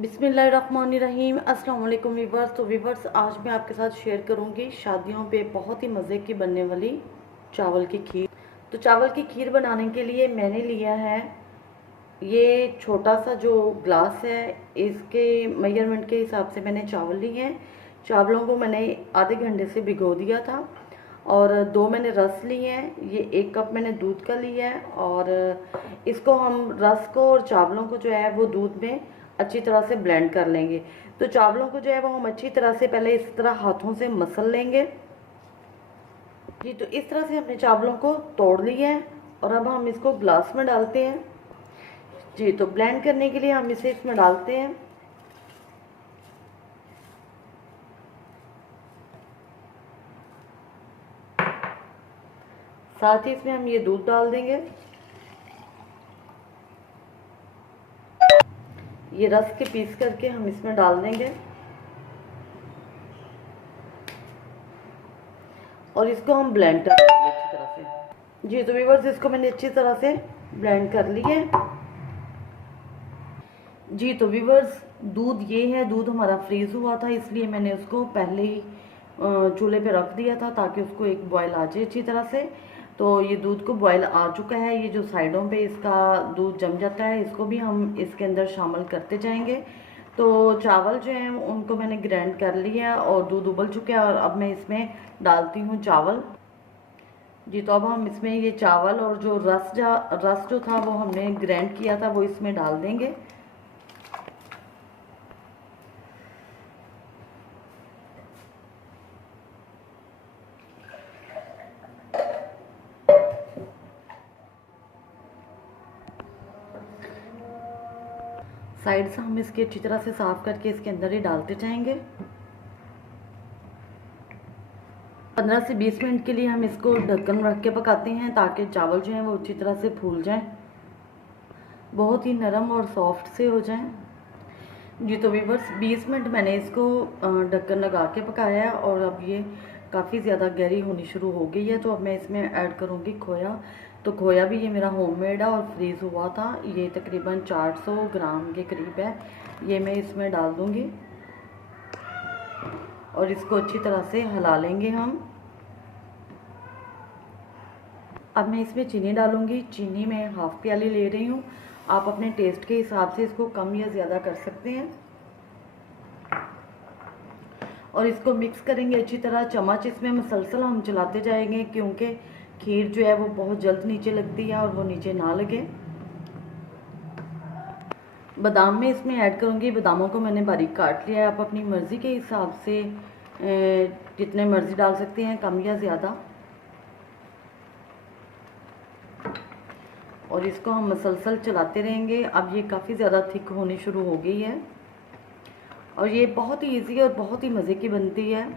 बिस्मिल्लाहिर्रहमानिर्रहीम। अस्सलाम वालेकुम वीवर्स। तो वीवर्स, आज मैं आपके साथ शेयर करूंगी शादियों पे बहुत ही मज़े की बनने वाली चावल की खीर। तो चावल की खीर बनाने के लिए मैंने लिया है ये छोटा सा जो ग्लास है, इसके मेजरमेंट के हिसाब से मैंने चावल लिए हैं। चावलों को मैंने आधे घंटे से भिगो दिया था और 2 मैंने रस लिए हैं। ये 1 कप मैंने दूध का लिया है और इसको हम रस को और चावलों को जो है वो दूध में अच्छी तरह से ब्लेंड कर लेंगे। तो चावलों को जो है वो हम अच्छी तरह से पहले इस तरह हाथों से मसल लेंगे। जी, तो इस तरह से हमने चावलों को तोड़ लिया है और अब हम इसको ग्लास में डालते हैं। जी, तो ब्लेंड करने के लिए हम इसे इसमें डालते हैं। साथ ही इसमें हम ये दूध डाल देंगे। ये रस के पीस करके हम इसमें डाल देंगे और इसको हम ब्लेंड कर लेंगे अच्छी तरह से। जी, तो व्यूअर्स, इसको मैंने अच्छी तरह से ब्लेंड कर लिया है। जी, तो व्यूअर्स, दूध ये है। दूध हमारा फ्रीज़ हुआ था, इसलिए मैंने उसको पहले ही चूल्हे पे रख दिया था ताकि उसको एक बॉयल आ जाए अच्छी तरह से। तो ये दूध को बॉयल आ चुका है। ये जो साइडों पे इसका दूध जम जाता है, इसको भी हम इसके अंदर शामिल करते जाएंगे। तो चावल जो हैं उनको मैंने ग्राइंड कर लिया और दूध उबल चुका है और अब मैं इसमें डालती हूँ चावल। जी, तो अब हम इसमें ये चावल और जो रस जो था वो हमने ग्राइंड किया था वो इसमें डाल देंगे। साइड से हम इसकी अच्छी तरह से साफ करके इसके अंदर ही डालते जाएंगे। 15 से 20 मिनट के लिए हम इसको ढक्कन रख के पकाते हैं ताकि चावल जो हैं वो अच्छी तरह से फूल जाएं, बहुत ही नरम और सॉफ्ट से हो जाएं। जी, तो व्यूअर्स, 20 मिनट मैंने इसको ढक्कन लगा के पकाया है और अब ये काफ़ी ज़्यादा गहरी होनी शुरू हो गई है। तो अब मैं इसमें ऐड करूँगी खोया। तो खोया भी ये मेरा होममेड है और फ्रीज़ हुआ था। ये तकरीबन 400 ग्राम के करीब है। ये मैं इसमें डाल दूँगी और इसको अच्छी तरह से हिला लेंगे हम। अब मैं इसमें चीनी डालूँगी। चीनी मैं हाफ़ प्याली ले रही हूँ। आप अपने टेस्ट के हिसाब से इसको कम या ज़्यादा कर सकते हैं और इसको मिक्स करेंगे अच्छी तरह। चम्मच इसमें मुसलसल हम चलाते जाएंगे क्योंकि खीर जो है वो बहुत जल्द नीचे लगती है और वो नीचे ना लगे। बादाम में इसमें ऐड करूँगी। बादामों को मैंने बारीक काट लिया है। आप अपनी मर्ज़ी के हिसाब से जितने मर्ज़ी डाल सकते हैं, कम या ज़्यादा। और इसको हम मसलसल चलाते रहेंगे। अब ये काफ़ी ज़्यादा थिक होनी शुरू हो गई है और ये बहुत ही इजी और बहुत ही मज़े की बनती है।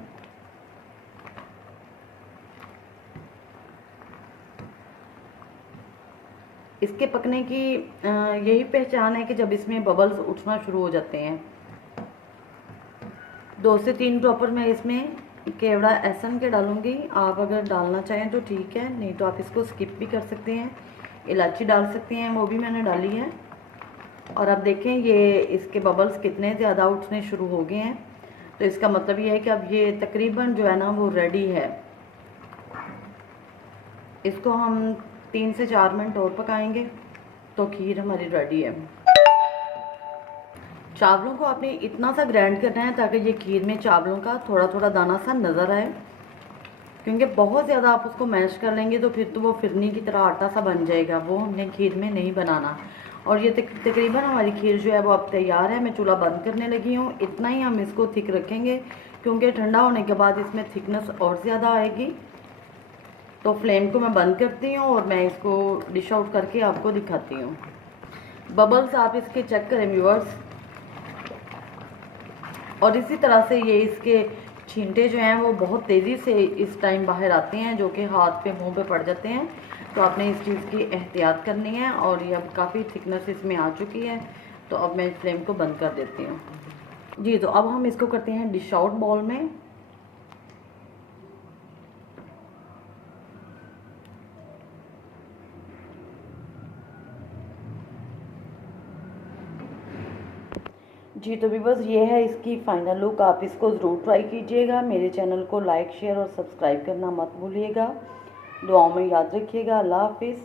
इसके पकने की यही पहचान है कि जब इसमें बबल्स उठना शुरू हो जाते हैं। 2 से 3 ड्रॉपर मैं इसमें केवड़ा एहसन के डालूंगी। आप अगर डालना चाहें तो ठीक है, नहीं तो आप इसको स्किप भी कर सकते हैं। इलायची डाल सकते हैं, वो भी मैंने डाली है। और अब देखें ये इसके बबल्स कितने ज़्यादा उठने शुरू हो गए हैं। तो इसका मतलब ये है कि अब ये तकरीबन जो है ना वो रेडी है। इसको हम 3 से 4 मिनट और पकाएंगे तो खीर हमारी रेडी है। चावलों को आपने इतना सा ग्राइंड करना है ताकि ये खीर में चावलों का थोड़ा थोड़ा दाना सा नज़र आए, क्योंकि बहुत ज़्यादा आप उसको मैश कर लेंगे तो फिर तो वो फिरनी की तरह आटा सा बन जाएगा। वो हमने खीर में नहीं बनाना। और ये तकरीबन हमारी खीर जो है वो अब तैयार है। मैं चूल्हा बंद करने लगी हूँ। इतना ही हम इसको थिक रखेंगे क्योंकि ठंडा होने के बाद इसमें थिकनेस और ज़्यादा आएगी। तो फ्लेम को मैं बंद करती हूँ और मैं इसको डिश आउट करके आपको दिखाती हूँ। बबल्स आप इसके चेक करें व्यूअर्स। और इसी तरह से ये इसके छींटे जो हैं वो बहुत तेज़ी से इस टाइम बाहर आते हैं, जो कि हाथ पे मुंह पे पड़ जाते हैं। तो आपने इस चीज़ की एहतियात करनी है। और ये अब काफ़ी थिकनेस इसमें आ चुकी है। तो अब मैं फ्लेम को बंद कर देती हूँ। जी, तो अब हम इसको करते हैं डिश आउट बाउल में। जी तो व्यूअर्स ये है इसकी फ़ाइनल लुक। आप इसको ज़रूर ट्राई कीजिएगा। मेरे चैनल को लाइक शेयर और सब्सक्राइब करना मत भूलिएगा। दुआओं में याद रखिएगा। अल्लाह हाफिज़।